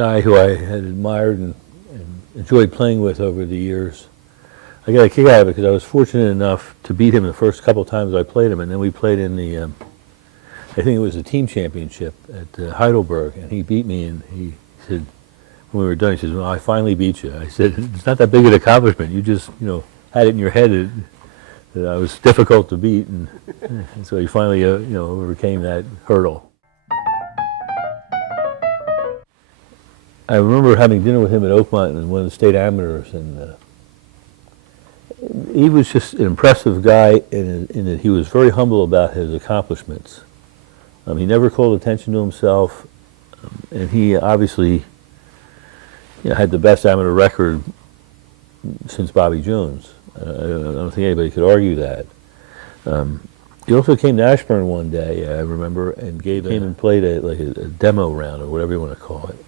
guy who I had admired and enjoyed playing with over the years. I got a kick out of it because I was fortunate enough to beat him the first couple times I played him, and then we played in the, I think it was a team championship at Heidelberg, and he beat me, and he said, when we were done, he says, "Well, I finally beat you." I said, "It's not that big an accomplishment. You just, had it in your head that I was difficult to beat," and so he finally, overcame that hurdle. I remember having dinner with him at Oakmont and one of the state amateurs, and he was just an impressive guy in that he was very humble about his accomplishments. He never called attention to himself, and he obviously had the best amateur record since Bobby Jones. I don't think anybody could argue that. He also came to Ashburn one day, I remember, and came and played a demo round, or whatever you want to call it.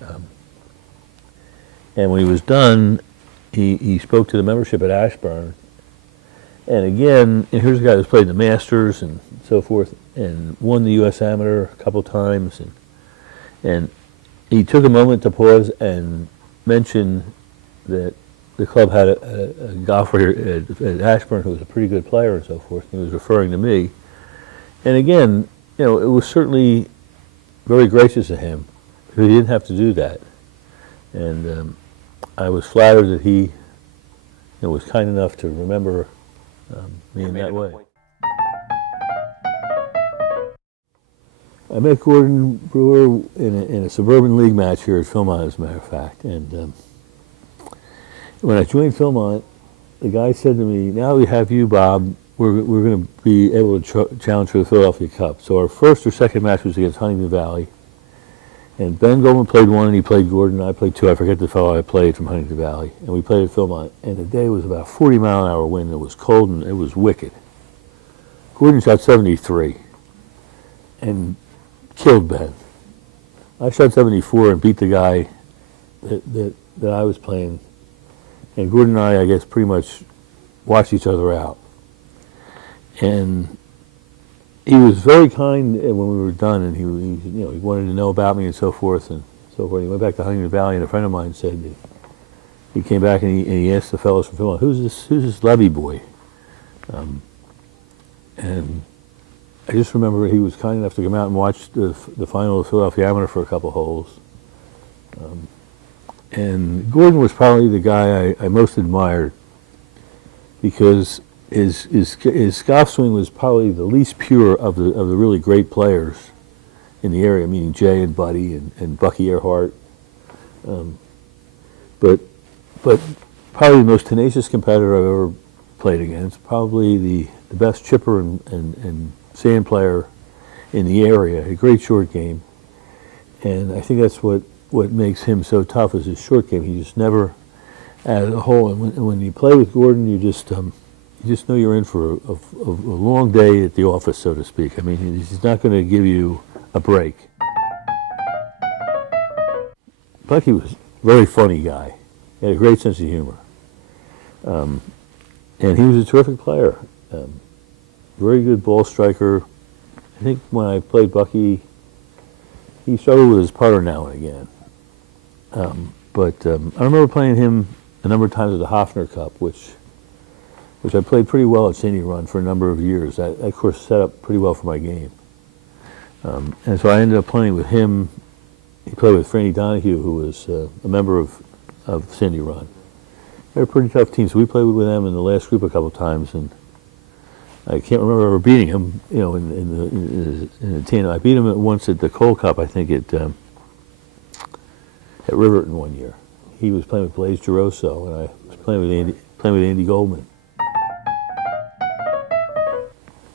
And when he was done, he spoke to the membership at Ashburn. And again, here's a guy who's played the Masters and so forth, and won the U.S. Amateur a couple times. And he took a moment to pause and mention that the club had a golfer here at Ashburn who was a pretty good player and so forth. He was referring to me. And again, it was certainly very gracious of him because he didn't have to do that. And I was flattered that he was kind enough to remember me in that way. I met Gordon Brewer in a suburban league match here at Philmont, as a matter of fact. And when I joined Philmont, the guy said to me, "Now we have you, Bob, we're going to be able to challenge for the Philadelphia Cup." So our first or second match was against Huntington Valley. And Ben Goldman played one, and he played Gordon, and I played two. I forget the fellow I played from Huntington Valley. And we played at Philmont. And the day was about 40-mile-an-hour wind. It was cold, and it was wicked. Gordon shot 73 and killed Ben. I shot 74 and beat the guy that I was playing. And Gordon and I guess, pretty much watched each other out. And he was very kind when we were done, and he wanted to know about me and so forth and so forth. He went back to Huntington Valley, and a friend of mine said that he came back and he asked the fellows from Philmont, "Who's this Levy boy?" And I just remember he was kind enough to come out and watch the final of the Philadelphia Amateur for a couple holes. And Gordon was probably the guy I most admired because his golf swing was probably the least pure of the really great players in the area, meaning Jay and Buddy and Bucky Erhardt. But probably the most tenacious competitor I've ever played against, probably the best chipper and sand player in the area, a great short game. And I think that's what makes him so tough is his short game. He just never added a hole. And when you play with Gordon, you just know you're in for a long day at the office, so to speak. I mean, he's not going to give you a break. Bucky was a very funny guy. He had a great sense of humor. And he was a terrific player. Very good ball striker. I think when I played Bucky, he struggled with his putter now and again. But I remember playing him a number of times at the Hofner Cup, which I played pretty well at Sandy Run for a number of years. That, of course, set up pretty well for my game. And so I ended up playing with him. He played with Franny Donahue, who was a member of Sandy Run. They're a pretty tough team, so we played with them in the last group a couple of times, and I can't remember ever beating him, in the team. I beat him once at the Cole Cup, I think, at Riverton one year. He was playing with Blaze Giroso, and I was playing with Andy Goldman.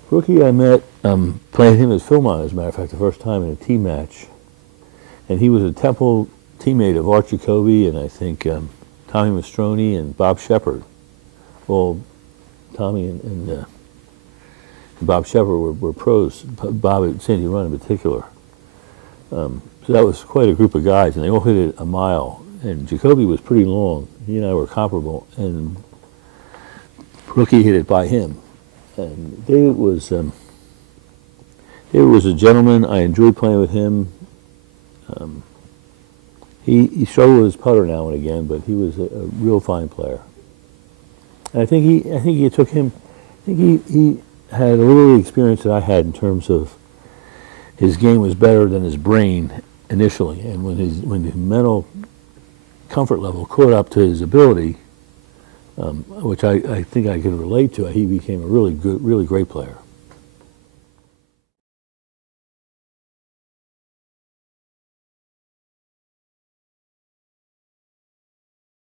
Rookie I met, playing him at Philmont, as a matter of fact, the first time in a team match. And he was a Temple teammate of Art Jacoby and I think Tommy Mastroni and Bob Shepard. Well, Tommy and Bob Shepard were pros, Bob at Sandy Run in particular. So that was quite a group of guys, and they all hit it a mile. And Jacoby was pretty long. He and I were comparable, and Rookie hit it by him. And David was a gentleman. I enjoyed playing with him. He struggled with his putter now and again, but he was a real fine player. And I think he took him. I think he had a little of the experience that I had in terms of his game was better than his brain initially, and when his mental comfort level caught up to his ability, which I think I could relate to, he became a really great player.